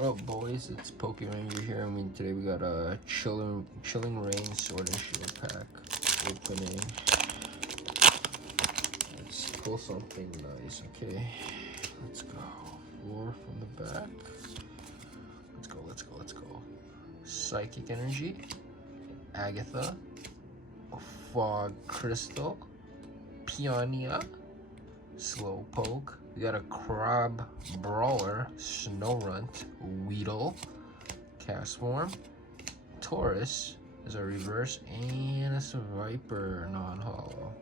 What up, boys? It's Pokémon here. Today we got a Chilling Reign Sword and Shield pack opening. Let's pull something nice, okay? Let's go. 4 from the back. Let's go. Psychic Energy, Agatha, Fog Crystal, Peonia, Slowpoke. We got a Crab Brawler, Snowrunt, Weedle, Castform, Taurus is a reverse, and a Viper non-hollow.